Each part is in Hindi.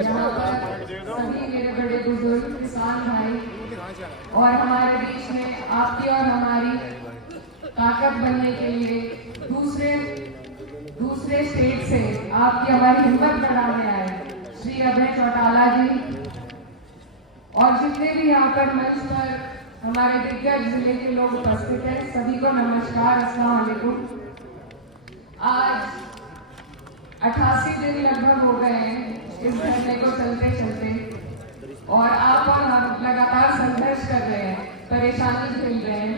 यहाँ पर सभी मेरे बड़े बुजुर्ग किसान भाई और हमारे बीच में आपकी और हमारी ताकत बनने के लिए दूसरे स्टेट से आपकी हमारी हिम्मत बढ़ाने आए श्री अभय चौटाला जी और जितने भी यहाँ पर मंच पर हमारे दिग्गज जिले के लोग उपस्थित हैं, सभी को नमस्कार, अस्सलाम वालेकुम। आज 88 दिन लगभग हो गए हैं इस धरने को चलते चलते और आप और हम लगातार संघर्ष कर रहे हैं, परेशानी झेल रहे हैं।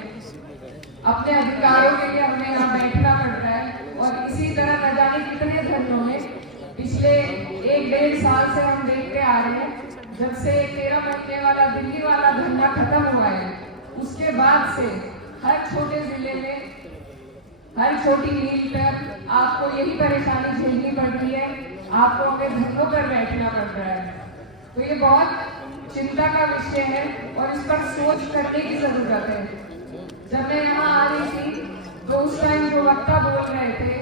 अपने अधिकारों के लिए हमें यहाँ बैठना पड़ता है और इसी तरह न जाने कितने धरनों में पिछले 1-1.5 साल से हम देखते आ रहे हैं। जब से 13 महीने वाला दिल्ली वाला धरना खत्म हुआ है, उसके बाद से हर छोटे जिले में हर छोटी मील पर आपको यही परेशानी झेलनी पड़ रही है, आपको अपने धरनों पर बैठना पड़ रहा है। तो ये बहुत चिंता का विषय है और इस पर सोच करने की जरूरत है। जब मैं यहाँ आ रही थी तो उस टाइम जो वक्ता बोल रहे थे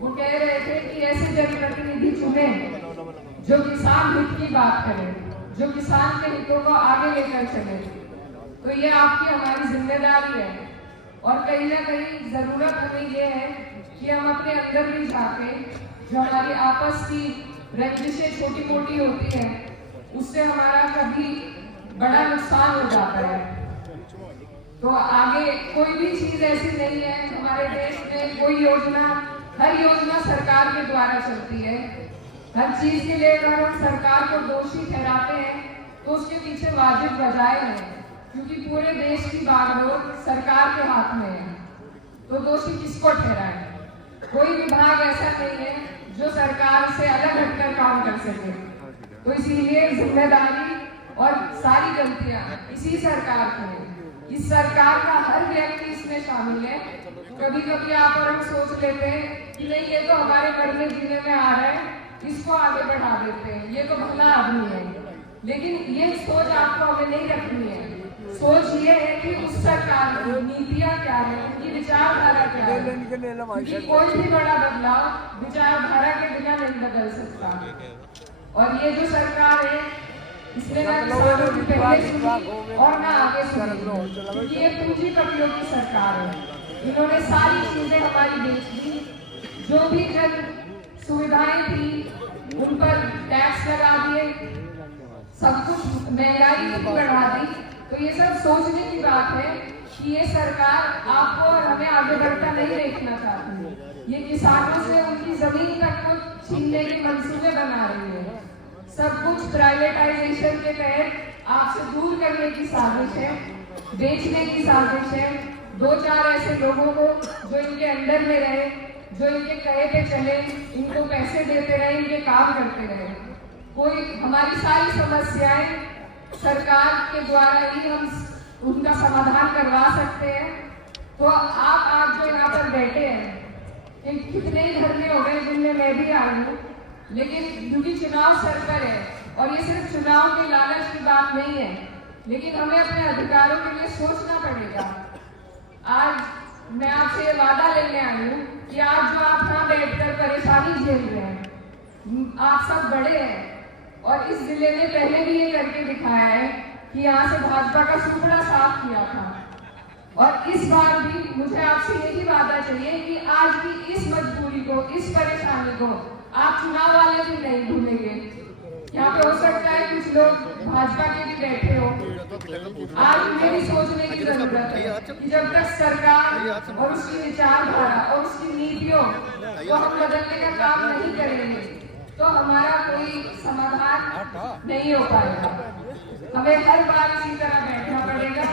वो कह रहे थे कि ऐसे जनप्रतिनिधि चुने जो किसान हित की बात करें, जो किसान के हितों को आगे लेकर चले। तो ये आपकी हमारी जिम्मेदारी है और कहीं ना कहीं जरूरत हमें ये है कि हम अपने अंदर भी जाके जो हमारी आपस की रंजिशें छोटी मोटी होती है उससे हमारा कभी बड़ा नुकसान हो जाता है। तो आगे कोई भी चीज ऐसी नहीं है हमारे देश में, कोई योजना, हर योजना सरकार के द्वारा चलती है। हर चीज के लिए अगर हम सरकार को दोषी ठहराते हैं तो उसके पीछे वाजिब वजह है, क्योंकि पूरे देश की बागडोर सरकार के हाथ में है। तो दोषी किसको ठहराए? कोई विभाग ऐसा नहीं है जो सरकार से अलग हटकर काम कर सके। तो इसीलिए जिम्मेदारी और सारी गलतियां इसी सरकार की है। इस सरकार का हर व्यक्ति इसमें शामिल है। कभी कभी आप और हम सोच लेते हैं कि नहीं, ये तो हमारे मरने जीने में आ रहा है, इसको आगे बढ़ा देते हैं, ये तो भला आदमी है। लेकिन ये सोच आपको हमें नहीं रखनी है। सोच ये है कि उस सरकार की नीतियां क्या है, उनकी विचारधारा क्या है, क्योंकि कोई भी बड़ा बदलाव विचारधारा के बिना नहीं बदल सकता। और ये जो सरकार है इसने ना किसानों की पहले सुनी और ना आगे सुनी, क्योंकि ये पूंजीपतियों की सरकार है। इन्होंने सारी चीजें हमारी बेच दी, जो भी जन सुविधाएं थी उन पर टैक्स लगा दिए, सब कुछ महंगाई बढ़ा दी। तो ये सब सोचने की बात है कि ये सरकार आपको और हमें आगे बढ़ता नहीं देखना चाहती। ये किसानों से उनकी जमीन तक को छीनने के मंसूबे बना रही है। सब कुछ प्राइवेटाइजेशन के तहत आपसे दूर करने की साजिश है, बेचने की साजिश है। 2-4 ऐसे लोगों को जो इनके अंडर में रहे, जो इनके कहे पे चले, इनको पैसे देते रहे, इनके काम करते रहे। कोई हमारी सारी समस्याएं सरकार के द्वारा ही हम उनका समाधान करवा सकते हैं। तो आप आज जो यहाँ पर बैठे हैं, कितने ही धरने हो गए जिनमें मैं भी आई हूँ, लेकिन क्योंकि चुनाव सर पर है और ये सिर्फ चुनाव के लालच की बात नहीं है, लेकिन हमें अपने अधिकारों के लिए सोचना पड़ेगा। आज मैं आपसे ये वादा लेने आई हूँ कि आज जो आप यहाँ बैठकर परेशानी झेल रहे हैं, आप सब बड़े हैं और इस जिले ने पहले भी ये करके दिखाया है कि यहाँ से भाजपा का सुपड़ा साफ किया था। और इस बार भी मुझे आपसे यही वादा चाहिए कि आज भी इस मजबूरी को, इस परेशानी को आप चुनाव वाले भी नहीं भूलेंगे। यहाँ पे हो सकता है कुछ लोग भाजपा के भी बैठे हो, आज उन्हें भी सोचने की जरूरत है कि जब तक सरकार और उसकी विचारधारा और उसकी नीतियों को हम बदलने का काम नहीं करेंगे तो हमारा कोई समाधान नहीं हो पाएगा। हमें हर बार इसी तरह बैठना पड़ेगा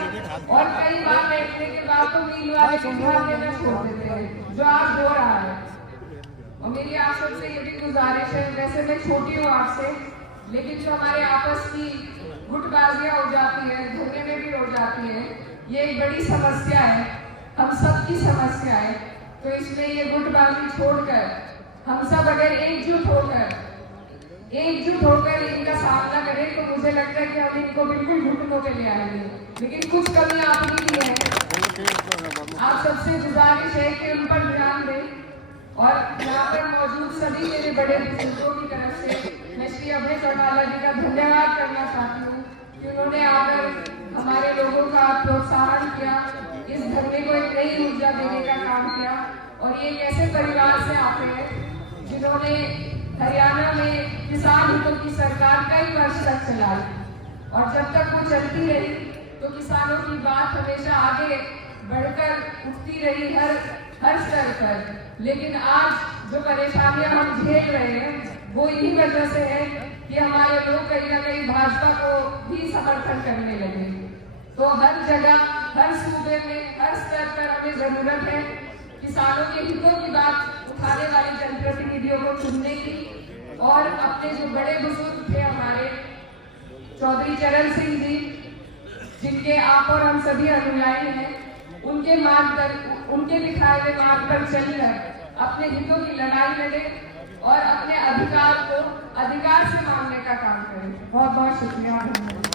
और कई बार बैठने के बाद तो मील वाले सुझाव देना छोड़ देते हैं, जो आज हो रहा है। और मेरी आप सबसे ये भी गुजारिश है, वैसे मैं छोटी हूँ आपसे, लेकिन जो हमारे आपस की गुटबाजियां हो जाती है, धरने में भी हो जाती है, ये एक बड़ी समस्या है, हम सबकी समस्या है। तो इसमें ये गुटबाजी छोड़कर हम सब अगर एकजुट होकर इनका सामना करें तो मुझे लगता है कि हम इनको बिल्कुल घुटनों पे ले आएंगे। लेकिन कुछ कमी आपकी भी है, आप सबसे गुजारिश है कि उन पर ध्यान दें। और यहाँ पर मौजूद सभी मेरे बड़े बुजुर्गों की तरफ से मैं श्री अभय चौटाला जी का धन्यवाद करना चाहती हूँ कि उन्होंने आकर हमारे लोगों का प्रोत्साहन किया, इस धरने को एक नई ऊर्जा देने का काम किया। और ये एक ऐसे परिवार से आते हैं जिन्होंने हरियाणा में किसान हितों की सरकार कई वर्ष तक चलाई, और जब तक वो चलती रही तो किसानों की बात हमेशा आगे बढ़कर उठती रही हर स्तर पर। लेकिन आज जो परेशानियां हम झेल रहे हैं वो इन्हीं वजह से है कि हमारे लोग कहीं ना कहीं भाजपा को भी समर्थन करने लगे। तो हर जगह, हर सूबे में, हर स्तर पर हमें जरूरत है किसानों के हितों की बात उठाने वाले जनप्रतिनिधियों को चुनने की। और अपने जो बड़े बुजुर्ग थे हमारे चौधरी चरण सिंह जी, जिनके आप और हम सभी अनुयायी हैं, उनके दिखाए हुए मार्ग पर चलकर अपने हितों की लड़ाई लड़े और अपने अधिकार को अधिकार से मांगने का काम करें। बहुत बहुत शुक्रिया।